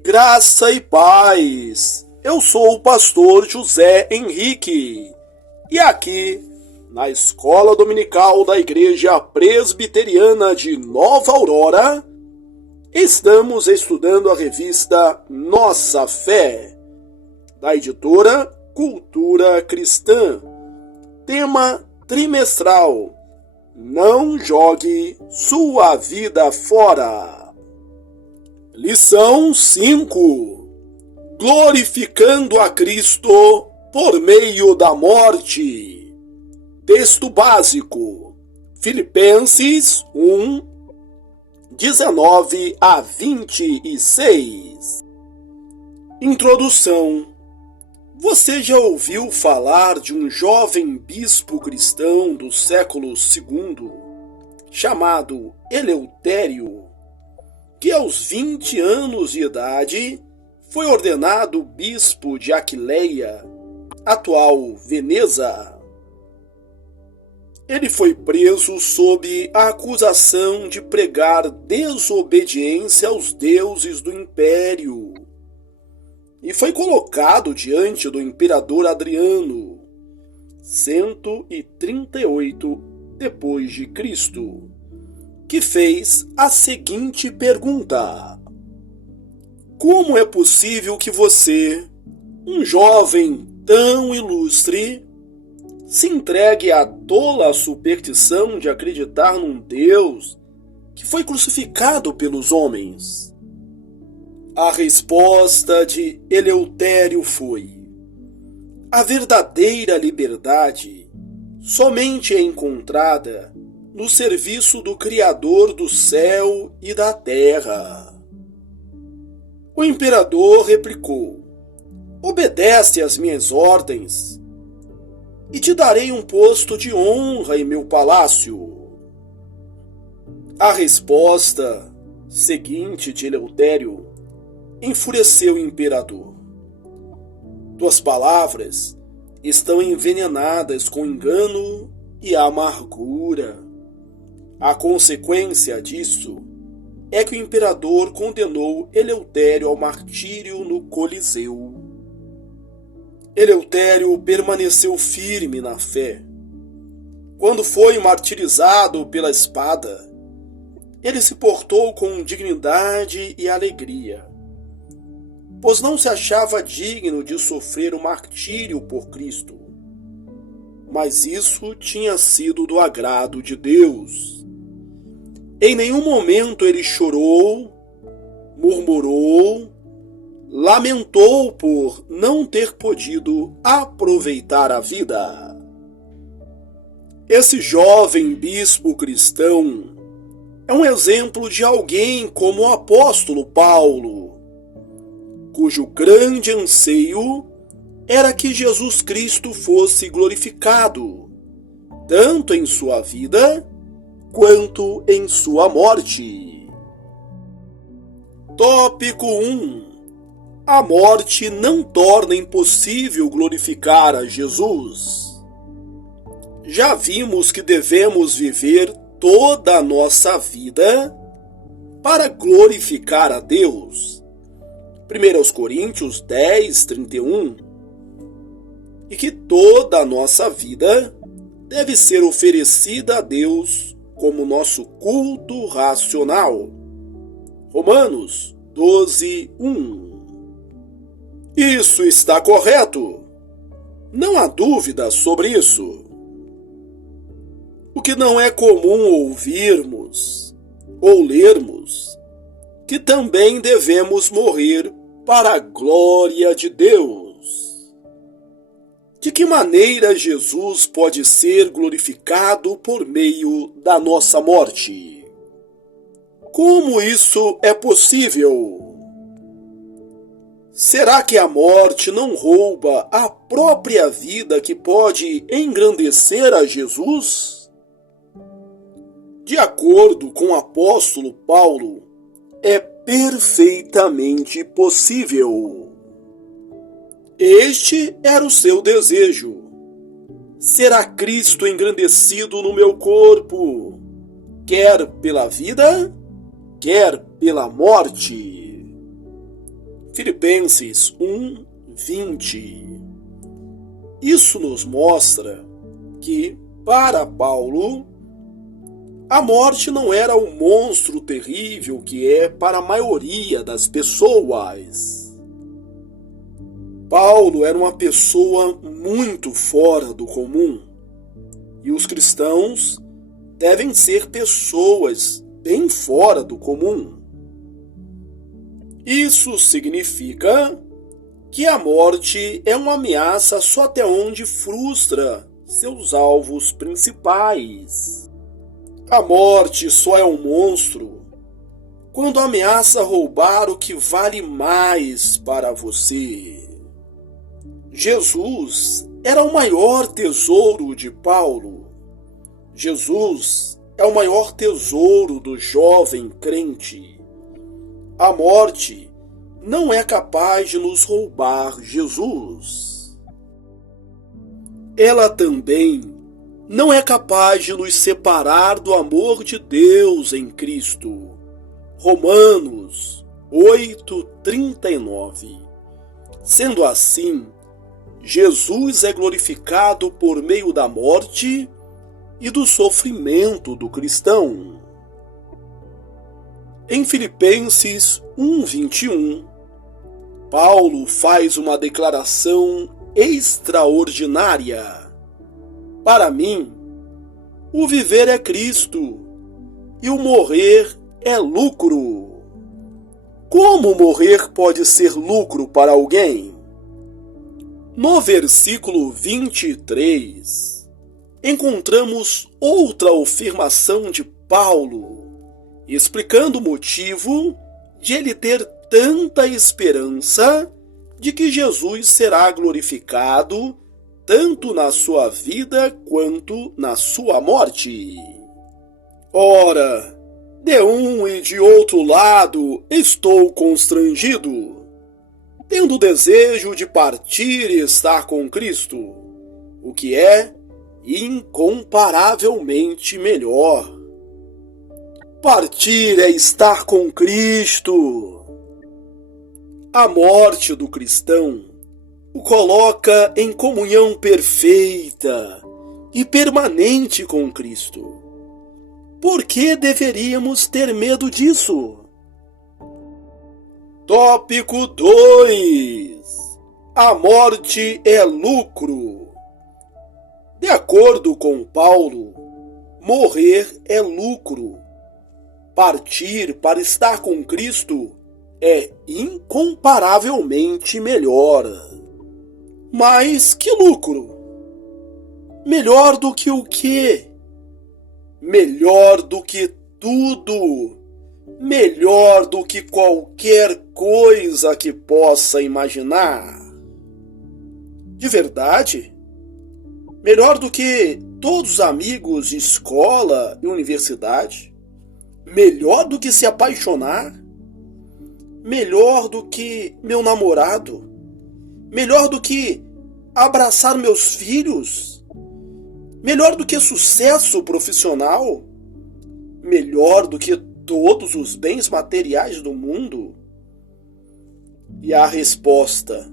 Graça e paz. Eu sou o pastor José Henrique e aqui na Escola Dominical da Igreja Presbiteriana de Nova Aurora estamos estudando a revista Nossa Fé, da editora Cultura Cristã. Tema trimestral: não jogue sua vida fora. Lição 5: glorificando a Cristo por meio da morte. Texto básico: Filipenses 1, 19 a 26. Introdução. Você já ouviu falar de um jovem bispo cristão do século II, chamado Eleutério, que aos 20 anos de idade foi ordenado bispo de Aquileia, atual Veneza? Ele foi preso sob a acusação de pregar desobediência aos deuses do império e foi colocado diante do imperador Adriano, 138 depois de Cristo, que fez a seguinte pergunta: como é possível que você, um jovem tão ilustre, se entregue à tola superstição de acreditar num Deus que foi crucificado pelos homens? A resposta de Eleutério foi: a verdadeira liberdade somente é encontrada no serviço do Criador do céu e da terra. O imperador replicou: obedece às minhas ordens e te darei um posto de honra em meu palácio. A resposta seguinte de Eleutério enfureceu o imperador. Tuas palavras estão envenenadas com engano e amargura. A consequência disso é que o imperador condenou Eleutério ao martírio no Coliseu. Eleutério permaneceu firme na fé. Quando foi martirizado pela espada, ele se portou com dignidade e alegria, pois não se achava digno de sofrer o martírio por Cristo. Mas isso tinha sido do agrado de Deus. Em nenhum momento ele chorou, murmurou, lamentou por não ter podido aproveitar a vida. Esse jovem bispo cristão é um exemplo de alguém como o apóstolo Paulo, cujo grande anseio era que Jesus Cristo fosse glorificado, tanto em sua vida quanto em sua morte. Tópico 1: a morte não torna impossível glorificar a Jesus. Já vimos que devemos viver toda a nossa vida para glorificar a Deus. 1 Coríntios 10, 31. E que toda a nossa vida deve ser oferecida a Deus como nosso culto racional. Romanos 12, 1. Isso está correto. Não há dúvida sobre isso. O que não é comum ouvirmos ou lermos que também devemos morrer para a glória de Deus. De que maneira Jesus pode ser glorificado por meio da nossa morte? Como isso é possível? Será que a morte não rouba a própria vida que pode engrandecer a Jesus? De acordo com o apóstolo Paulo, é perfeitamente possível. Este era o seu desejo: será Cristo engrandecido no meu corpo, quer pela vida, quer pela morte. Filipenses 1:20. Isso nos mostra que, para Paulo, a morte não era o monstro terrível que é para a maioria das pessoas. Paulo era uma pessoa muito fora do comum, e os cristãos devem ser pessoas bem fora do comum. Isso significa que a morte é uma ameaça só até onde frustra seus alvos principais. A morte só é um monstro quando ameaça roubar o que vale mais para você. Jesus era o maior tesouro de Paulo. Jesus é o maior tesouro do jovem crente. A morte não é capaz de nos roubar Jesus. Ela também não é capaz de nos separar do amor de Deus em Cristo. Romanos 8:39. Sendo assim, Jesus é glorificado por meio da morte e do sofrimento do cristão. Em Filipenses 1:21, Paulo faz uma declaração extraordinária. Para mim, o viver é Cristo e o morrer é lucro. Como morrer pode ser lucro para alguém? No versículo 23, encontramos outra afirmação de Paulo, explicando o motivo de ele ter tanta esperança de que Jesus será glorificado tanto na sua vida quanto na sua morte. Ora, de um e de outro lado estou constrangido, tendo o desejo de partir e estar com Cristo, o que é incomparavelmente melhor. Partir é estar com Cristo. A morte do cristão o coloca em comunhão perfeita e permanente com Cristo. Por que deveríamos ter medo disso? Tópico 2. A morte é lucro. De acordo com Paulo, morrer é lucro. Partir para estar com Cristo é incomparavelmente melhor. Mas que lucro? Melhor do que o quê? Melhor do que tudo. Melhor do que qualquer coisa que possa imaginar. De verdade? Melhor do que todos os amigos de escola e universidade? Melhor do que se apaixonar? Melhor do que meu namorado? Melhor do que abraçar meus filhos? Melhor do que sucesso profissional? Melhor do que todos os bens materiais do mundo? E a resposta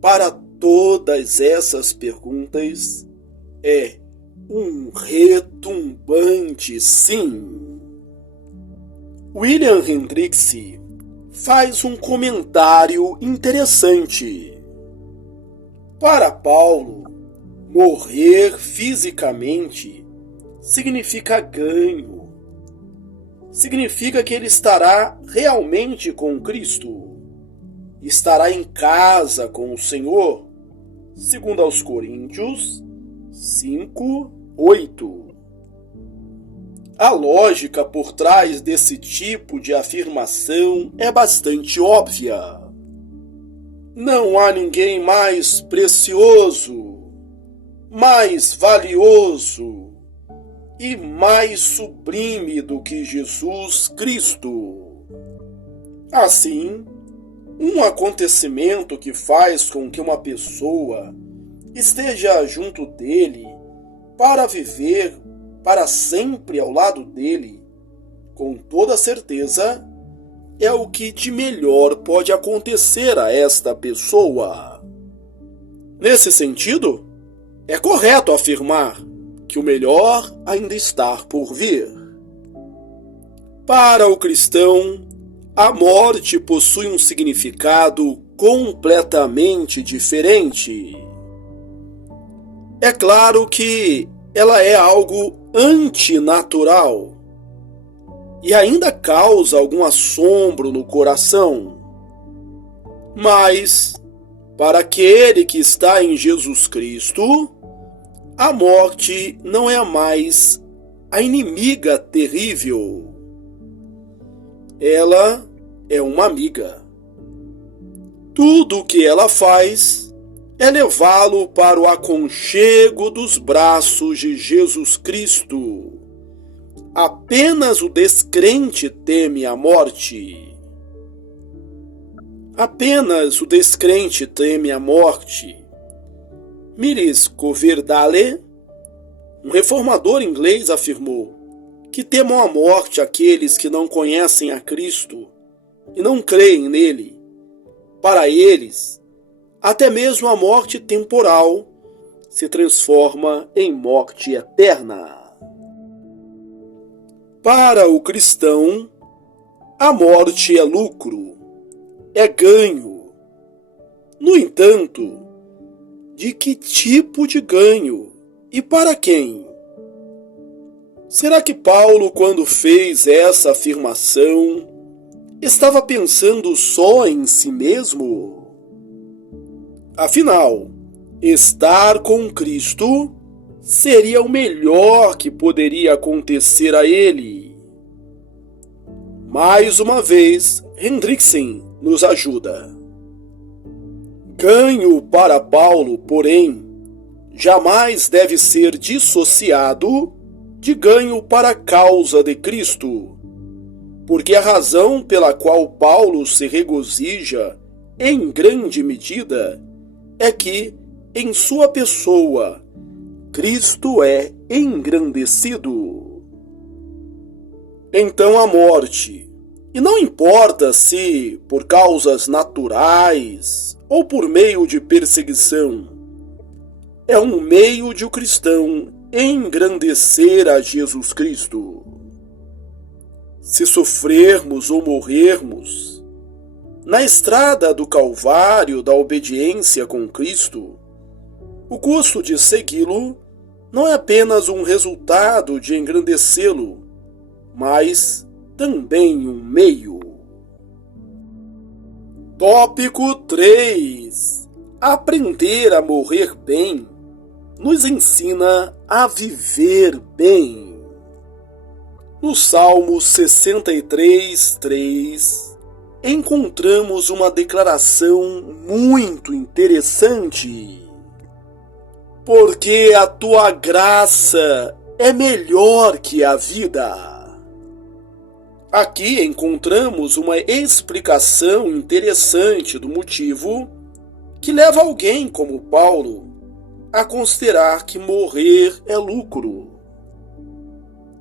para todas essas perguntas é um retumbante sim. William Hendricks faz um comentário interessante. Para Paulo, morrer fisicamente significa ganho. Significa que ele estará realmente com Cristo. Estará em casa com o Senhor, segundo aos Coríntios 5:8. A lógica por trás desse tipo de afirmação é bastante óbvia. Não há ninguém mais precioso, mais valioso e mais sublime do que Jesus Cristo. Assim, um acontecimento que faz com que uma pessoa esteja junto dele para viver para sempre ao lado dele, com toda certeza, é o que de melhor pode acontecer a esta pessoa. Nesse sentido, é correto afirmar que o melhor ainda está por vir. Para o cristão, a morte possui um significado completamente diferente. É claro que ela é algo antinatural e ainda causa algum assombro no coração. Mas, para aquele que está em Jesus Cristo, a morte não é mais a inimiga terrível. Ela é uma amiga. Tudo o que ela faz é levá-lo para o aconchego dos braços de Jesus Cristo. Apenas o descrente teme a morte. Apenas o descrente teme a morte. Miles Coverdale, um reformador inglês, afirmou que temam a morte aqueles que não conhecem a Cristo e não creem nele. Para eles, até mesmo a morte temporal se transforma em morte eterna. Para o cristão, a morte é lucro, é ganho. No entanto, de que tipo de ganho e para quem? Será que Paulo, quando fez essa afirmação, estava pensando só em si mesmo? Afinal, estar com Cristo seria o melhor que poderia acontecer a ele. Mais uma vez, Hendrickson nos ajuda. Ganho para Paulo, porém, jamais deve ser dissociado de ganho para a causa de Cristo, porque a razão pela qual Paulo se regozija, em grande medida, é que, em sua pessoa, Cristo é engrandecido. Então a morte, e não importa se por causas naturais ou por meio de perseguição, é um meio de o cristão engrandecer a Jesus Cristo. Se sofrermos ou morrermos na estrada do Calvário da obediência com Cristo, o custo de segui-lo não é apenas um resultado de engrandecê-lo, mas também um meio. Tópico 3. Aprender a morrer bem nos ensina a viver bem. No Salmo 63:3, encontramos uma declaração muito interessante. Porque a tua graça é melhor que a vida. Aqui encontramos uma explicação interessante do motivo que leva alguém como Paulo a considerar que morrer é lucro.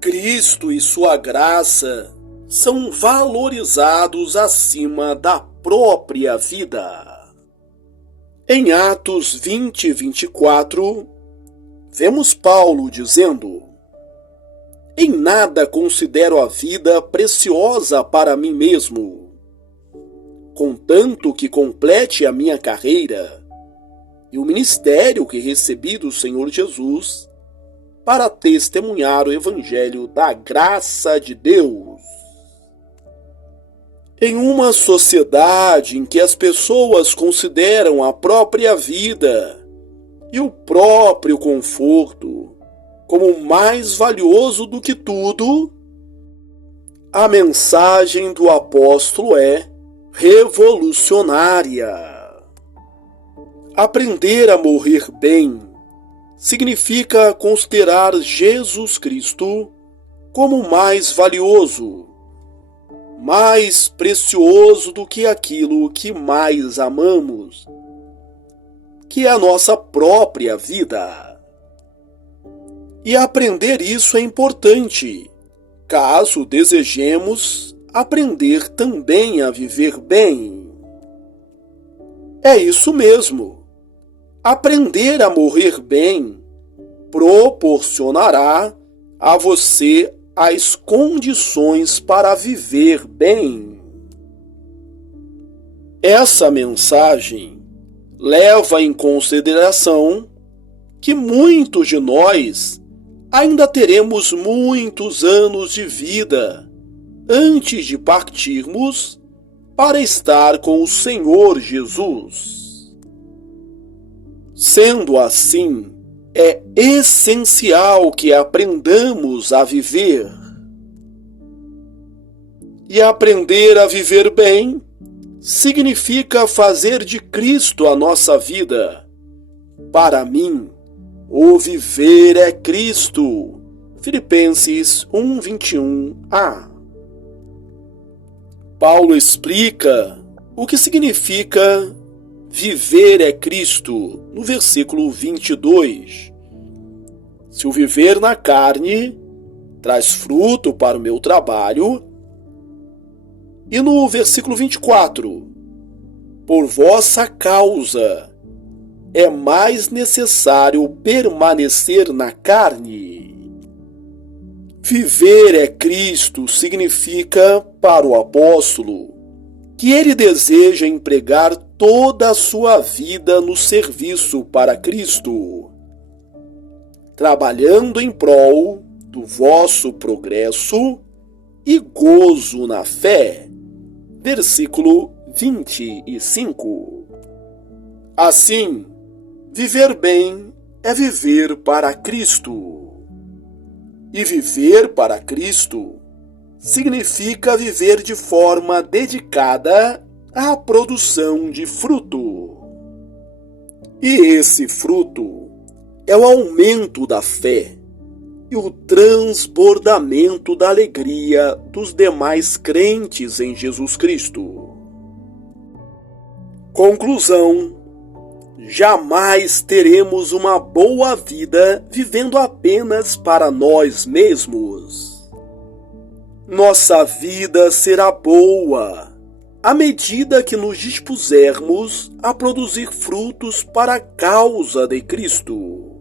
Cristo e sua graça são valorizados acima da própria vida. Em Atos 20:24, vemos Paulo dizendo: em nada considero a vida preciosa para mim mesmo, contanto que complete a minha carreira e o ministério que recebi do Senhor Jesus para testemunhar o evangelho da graça de Deus. Em uma sociedade em que as pessoas consideram a própria vida e o próprio conforto como mais valioso do que tudo, a mensagem do apóstolo é revolucionária. Aprender a morrer bem significa considerar Jesus Cristo como mais valioso, mais precioso do que aquilo que mais amamos, que é a nossa própria vida. E aprender isso é importante, caso desejemos aprender também a viver bem. É isso mesmo. Aprender a morrer bem proporcionará a você as condições para viver bem. Essa mensagem leva em consideração que muitos de nós ainda teremos muitos anos de vida antes de partirmos para estar com o Senhor Jesus. Sendo assim, é essencial que aprendamos a viver. E aprender a viver bem significa fazer de Cristo a nossa vida. Para mim, o viver é Cristo. Filipenses 1:21a. Paulo explica o que significa viver é Cristo no versículo 22. Se o viver na carne traz fruto para o meu trabalho. E no versículo 24, por vossa causa é mais necessário permanecer na carne. Viver é Cristo significa, para o apóstolo, que ele deseja empregar toda a sua vida no serviço para Cristo, trabalhando em prol do vosso progresso e gozo na fé. Versículo 25. Assim, viver bem é viver para Cristo. E viver para Cristo significa viver de forma dedicada à produção de fruto. E esse fruto é o aumento da fé e o transbordamento da alegria dos demais crentes em Jesus Cristo. Conclusão: jamais teremos uma boa vida vivendo apenas para nós mesmos. Nossa vida será boa à medida que nos dispusermos a produzir frutos para a causa de Cristo.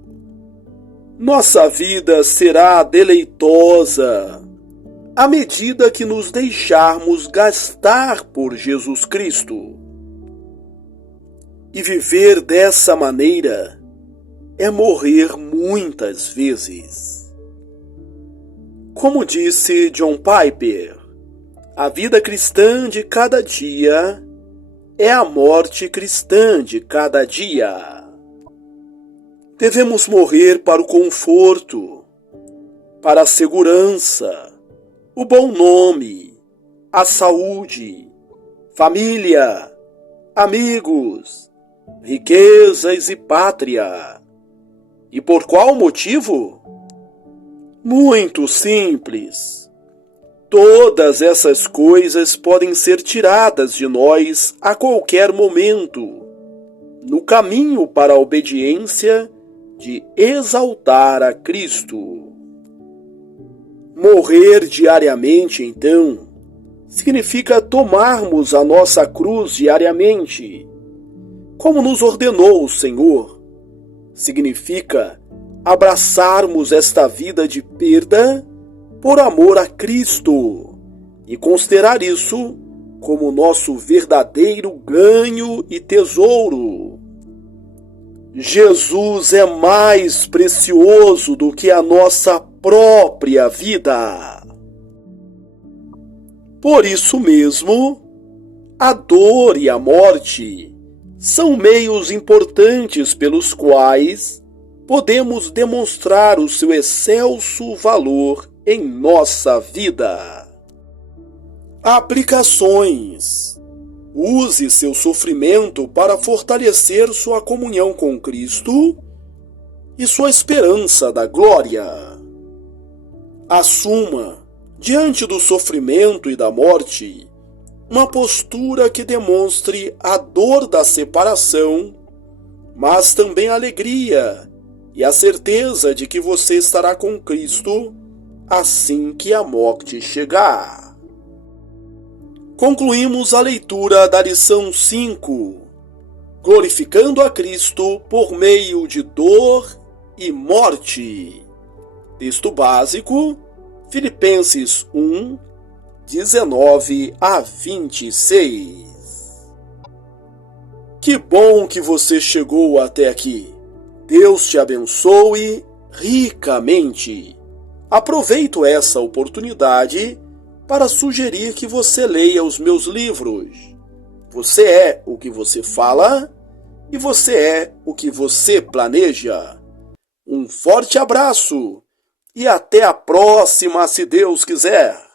Nossa vida será deleitosa à medida que nos deixarmos gastar por Jesus Cristo. E viver dessa maneira é morrer muitas vezes. Como disse John Piper, a vida cristã de cada dia é a morte cristã de cada dia. Devemos morrer para o conforto, para a segurança, o bom nome, a saúde, família, amigos, riquezas e pátria. E por qual motivo? Muito simples. Todas essas coisas podem ser tiradas de nós a qualquer momento, no caminho para a obediência de exaltar a Cristo. Morrer diariamente, então, significa tomarmos a nossa cruz diariamente, como nos ordenou o Senhor. Significa abraçarmos esta vida de perda por amor a Cristo e considerar isso como nosso verdadeiro ganho e tesouro. Jesus é mais precioso do que a nossa própria vida. Por isso mesmo, a dor e a morte são meios importantes pelos quais podemos demonstrar o seu excelso valor em nossa vida. Aplicações. Use seu sofrimento para fortalecer sua comunhão com Cristo e sua esperança da glória. Assuma, diante do sofrimento e da morte, uma postura que demonstre a dor da separação, mas também a alegria e a certeza de que você estará com Cristo assim que a morte chegar. Concluímos a leitura da lição 5, glorificando a Cristo por meio de dor e morte. Texto básico, Filipenses 1, 19 a 26. Que bom que você chegou até aqui. Deus te abençoe ricamente. Aproveito essa oportunidade para sugerir que você leia os meus livros. Você é o que você fala e você é o que você planeja. Um forte abraço e até a próxima, se Deus quiser.